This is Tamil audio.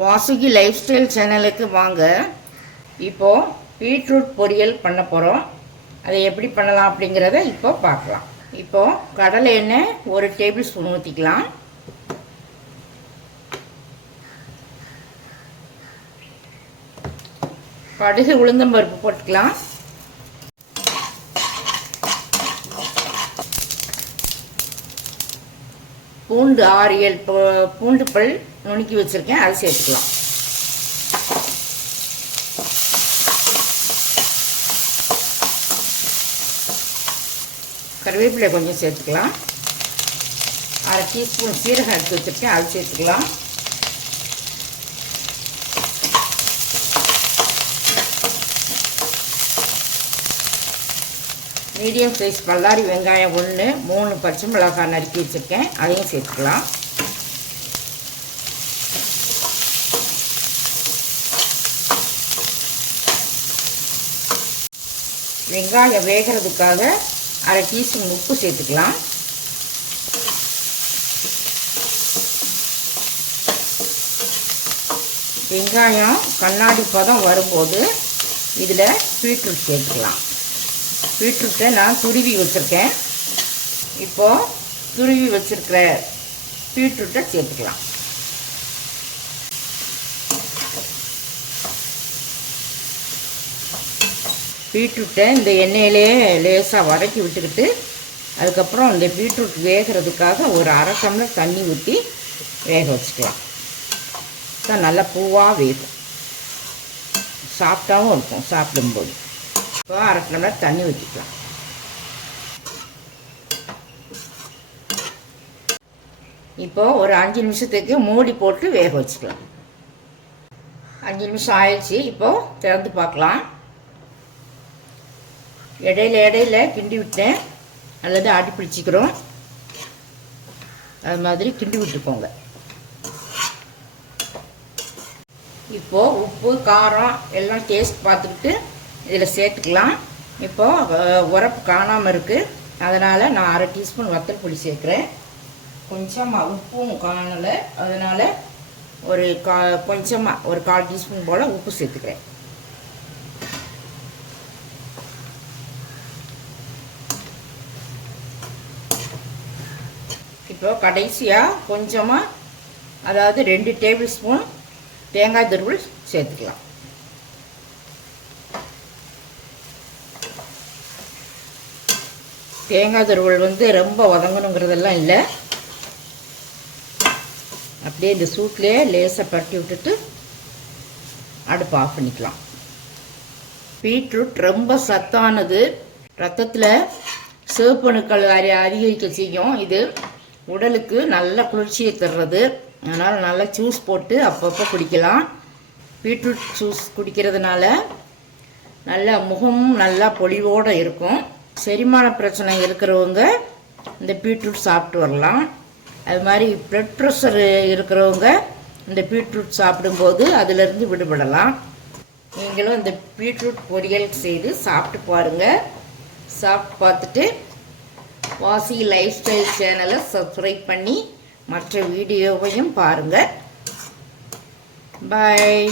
வாசுகி லைஃப் ஸ்டைல் சேனலுக்கு வாங்க. இப்போது பீட்ரூட் பொரியல் பண்ண போகிறோம். அதை எப்படி பண்ணலாம் அப்படிங்கிறத இப்போ பார்க்கலாம். இப்போது கடலை எண்ணெய் 1 டேபிள் ஸ்பூன் ஊற்றிக்கலாம். கடுகு உளுந்தம்பருப்பு போட்டுக்கலாம். பூண்டு 6-7 பூண்டு பல் நுணுக்கி வச்சுருக்கேன், அதை சேர்த்துக்கலாம். கருவேப்பிலை கொஞ்சம் சேர்த்துக்கலாம். 1/2 டீஸ்பூன் சீரகம் எடுத்து வச்சுருக்கேன், அது சேர்த்துக்கலாம். மீடியம் சைஸ் பல்லாரி வெங்காயம் 1, 3 பச்சை மிளகாய் நறுக்கி வச்சுருக்கேன், அதையும் சேர்த்துக்கலாம். வெங்காயம் வேகிறதுக்காக 1/2 டீஸ்பூன் உப்பு சேர்த்துக்கலாம். வெங்காயம் கண்ணாடி பதம் வரும்போது இதில் பீட்ரூட் சேர்த்துக்கலாம். பீட்ரூட்டை நான் துருவி வச்சுருக்கேன். இப்போது துருவி வச்சுருக்கிற பீட்ரூட்டை சேர்த்துக்கலாம். பீட்ரூட்டை இந்த எண்ணெயிலே லேசாக வதக்கி விட்டுக்கிட்டு அதுக்கப்புறம் இந்த பீட்ரூட் வேகிறதுக்காக ஒரு 1/2 டம்ளர் தண்ணி ஊற்றி வேக வச்சுக்கலாம். தான் நல்லா பூவாக வேகும், சாஃப்டாகவும் இருக்கும் சாப்பிடும்போது. இப்போ 1/2 டம்ளர் தண்ணி ஊற்றிக்கலாம். இப்போது ஒரு 5 நிமிஷத்துக்கு மூடி போட்டு வேக வச்சுக்கலாம். 5 நிமிஷம் ஆயிடுச்சு. இப்போது திறந்து பார்க்கலாம். இடையில கிண்டி விட்டேன், அல்லது அடி பிடிச்சிக்கிறோம். அது மாதிரி கிண்டி விட்டுக்கோங்க. இப்போது உப்பு காரம் எல்லாம் டேஸ்ட் பார்த்துக்கிட்டு இதில் சேர்த்துக்கலாம். இப்போது உரப்பு காணாமல் இருக்குது, அதனால் நான் 1/2 டீஸ்பூன் வத்தல் பொடி சேர்க்குறேன். கொஞ்சமாக உப்பும் காணலை, அதனால் கொஞ்சமாக ஒரு 1/4 டீஸ்பூன் போல் உப்பு சேர்த்துக்கிறேன். இப்போ கடைசியாக கொஞ்சமாக, அதாவது 2 டேபிள் ஸ்பூன் தேங்காய் துருவல் சேர்த்துக்கலாம். தேங்காய் துருவல் ரொம்ப வதங்கணுங்கிறதெல்லாம் இல்லை, அப்படியே இந்த சூட்லேயே லேசாக பரட்டி விட்டுட்டு அடுப்பு ஆஃப் பண்ணிக்கலாம். பீட்ரூட் ரொம்ப சத்தானது, ரத்தத்தில் சிவப்பணுக்கள் அதிகரிக்க செய்யும். இது உடலுக்கு நல்ல குளிர்ச்சியை தர்றது, அதனால் நல்லா ஜூஸ் போட்டு அப்பப்போ குடிக்கலாம். பீட்ரூட் ஜூஸ் குடிக்கிறதுனால நல்ல முகமும் நல்லா பொலிவோடு இருக்கும். செரிமான பிரச்சனை இருக்கிறவங்க இந்த பீட்ரூட் சாப்பிட்டு வரலாம். அது மாதிரி ப்ளட் ப்ரெஷர் இருக்கிறவங்க இந்த பீட்ரூட் சாப்பிடும்போது அதிலிருந்து விடுபடலாம். நீங்களும் இந்த பீட்ரூட் பொரியல் செய்து சாப்பிட்டு பாருங்கள். சாப்பிட்டு பார்த்துட்டு வாசுகி லைஃப் ஸ்டைல் சேனலை சப்ஸ்கிரைப் பண்ணி மற்ற வீடியோவையும் பாருங்கள். பாய்.